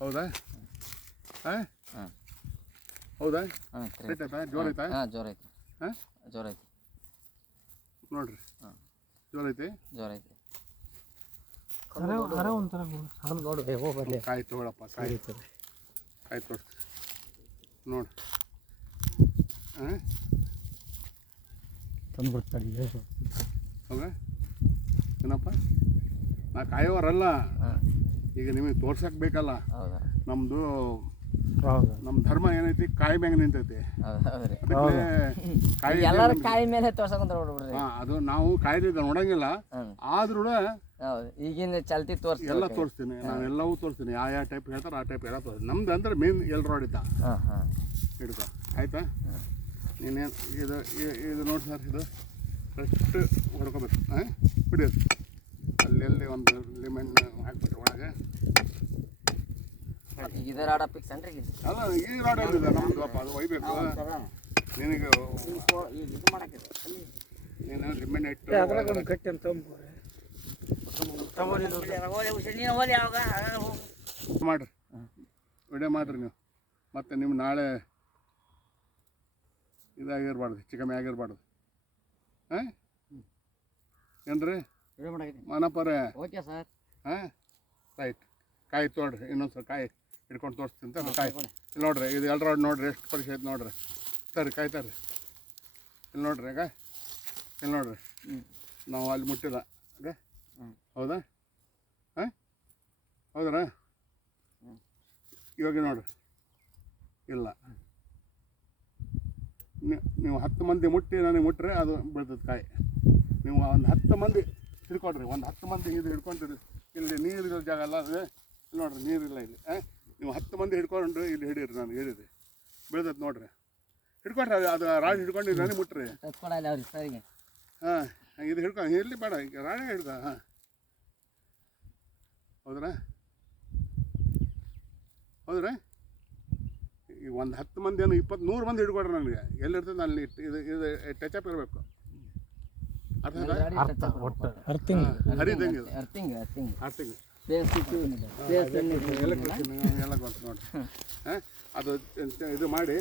ಹೌದಾ ಹಾಂ ಹೌದಾ ರೇಟ್ ಆಯ್ತಾ ಜೋರು ಐತಾ ಹಾಂ ಜೋರು ಐತಿ ಹಾಂ ಜೋರು ಐತಿ ನೋಡಿರಿ ಹಾಂ ಜೋರು ಐತಿ ಜೋರು ಐತಿ ಒಂಥರ ನೋಡು ಹೋಗ್ಬರ್ಲಿ ಕಾಯಿ ತೊಗೊಳಪ್ಪ ಕಾಯಿ ಕಾಯಿ ತೋರಿಸಿ ನೋಡಿ ಹಾಂ ತಂದ್ಬಿಡ್ತಾರೆ ಹೌದಾ ಏನಪ್ಪ ನಾ ಕಾಯೋರಲ್ಲ ಈಗ ನಿಮಗೆ ತೋರ್ಸಕ್ಕೆ ಬೇಕಲ್ಲ ಹೌದಾ ನಮ್ಮದು ಹೌದು ನಮ್ಮ ಧರ್ಮ ಏನೈತಿ ಕಾಯಿ ಮ್ಯಾಗ ನಿಂತೈತಿ ಹೌದ್ರಿ ಅದಕ್ಕೆ ಕಾಯಿ ಎಲ್ಲರೂ ಕಾಯಿ ಮೇಲೆ ತೋರ್ಸಕೊಂತ ನೋಡ್ಬಿಡ್ರಿ ಹಾಂ ಅದು ನಾವು ಕಾಯ್ದಿದ್ದ ನೋಡಂಗಿಲ್ಲ ಆದ್ರೂ ಹೌದು ಈಗಿನ ಚಾಲ್ತಿ ತೋರಿಸಿ ಎಲ್ಲ ತೋರಿಸ್ತೀನಿ ನಾನು ಎಲ್ಲವೂ ತೋರಿಸ್ತೀನಿ ಯಾವ ಟೈಪ್ ಹೇಳ್ತಾರೆ ಆ ಟೈಪ್ ಎಲ್ಲ ತೋರಿಸ್ತೀನಿ ನಮ್ದು ಅಂದ್ರೆ ಮೇನ್ ಎಲ್ಲಿ ರೋಡ್ ಇದ್ದ ಹಾಂ ಹಾಂ ಹಿಡ್ಕೊ ಆಯಿತಾ ನೀನೇನು ಇದು ನೋಡಿ ಸರ್ ಇದು ಕರೆಕ್ಟ್ ಹೊಡ್ಕೋಬೇಕು ಹಾಂ ಬಿಡಿಯೋದು ಅಲ್ಲೆಲ್ಲಿ ಒಂದು ಲಿಮೆನ್ ಹಾಕ್ಬಿಟ್ರೆ ಒಳಗೆ ಈಗ ಇದರ ಆಡ ಫಿಕ್ಸ್ ಏನ್ರಿ ಅಲ್ಲ ಈ ರೋಡ್ ಎಲ್ಲಿದೆ ನಮ್ಮದು ಅಪ್ಪ ಅದು ಒಯ್ಬೇಕು ನಿನಗೆ ಇದು ಮಾಡಕ್ಕೆ ನೀನು ಲಿಮೆನ್ ಇಟ್ಟು ಗಟ್ಟಿ ಅಂತ ಮಾಡಿರಿ ವಿಡಿಯೋ ಮಾಡಿರಿ ನೀವು ಮತ್ತು ನಿಮ್ಮ ನಾಳೆ ಇದಾಗಿರ್ಬಾರ್ದು ಚಿಕಮ್ಮಿ ಆಗಿರ್ಬಾರ್ದು ಹಾಂ ಏನ್ರಿ ಮನಪರೇ ಓಕೆ ಸರ್ ಹಾಂ ರೈಟ್ ಕಾಯಿ ತೊಗೊಳ್ರಿ ಇನ್ನೊಂದು ಸ್ವಲ್ಪ ಕಾಯಿ ಹಿಡ್ಕೊಂಡು ತೋರಿಸ್ತೀನಿ ಅಂತ ಕಾಯಿ ಇಲ್ಲಿ ನೋಡ್ರಿ ಇದು ಎರಡು ರೋಡ್ ನೋಡ್ರಿ ಎಷ್ಟು ಪರೀಕ್ಷೆ ಐತೆ ನೋಡ್ರಿ ತರ್ರಿ ಕಾಯಿ ತರ್ರಿ ಇಲ್ಲಿ ನೋಡ್ರಿ ಈಗ ಇಲ್ಲಿ ನೋಡ್ರಿ ನಾವು ಅಲ್ಲಿ ಮುಟ್ಟಿಲ್ಲ ಅದೇ ಹೌದಾ ಹಾಂ ಹೌದ್ರಾ ಇವಾಗ ನೋಡ್ರಿ ಇಲ್ಲ ನೀವು 10 ಮಂದಿ ಮುಟ್ಟಿ ನನಗೆ ಮುಟ್ರೆ ಅದು ಬೀಳ್ತದೆ ಕಾಯಿ ನೀವು ಒಂದು 10 ಮಂದಿ ಹಿಡ್ಕೊಡ್ರಿ ಒಂದು 10 ಮಂದಿ ಇದು ಹಿಡ್ಕೊಂತೀರಿ ಇಲ್ಲಿ ನೀರಿರೋ ಜಾಗ ಅಲ್ಲ ಅದೇ ಇಲ್ಲಿ ನೋಡ್ರಿ ನೀರಿಲ್ಲ ಇಲ್ಲಿ ನೀವು 10 ಮಂದಿ ಹಿಡ್ಕೊಂಡು ಇಲ್ಲಿ ಹಿಡೀರಿ ನಾನು ಹೇಳಿರಿ ಬೀಳ್ತದೆ ನೋಡ್ರಿ ಹಿಡ್ಕೊಡ್ರಿ ಅದು ರಾಡ್ ಹಿಡ್ಕೊಂಡು ನನಗೆ ಮುಟ್ರಿ ಹಾಂ ಇದು ಹಿಡ್ಕೊಂಡು ಇಲ್ಲಿ ಬೇಡ ಈಗ ರಾಣೆ ಹಿಡ್ಕ ಹಾಂ ಹೌದ್ರಾ ಹೌದ್ರಾ ಈಗ ಒಂದು 10 ಮಂದಿ ಏನು 100 ಮಂದಿ ಹಿಡ್ಕೊಡ್ರಿ ನನಗೆ ಎಲ್ಲಿರ್ತದೆ ಅಲ್ಲಿ ಇದು ಇದು ಟಚಪ್ ಇರಬೇಕು ಹರಿದಂಗೆ ಎಲ್ಲ ಗೊತ್ತು ನೋಡಿರಿ ಹಾಂ ಅದು ಇದು ಮಾಡಿ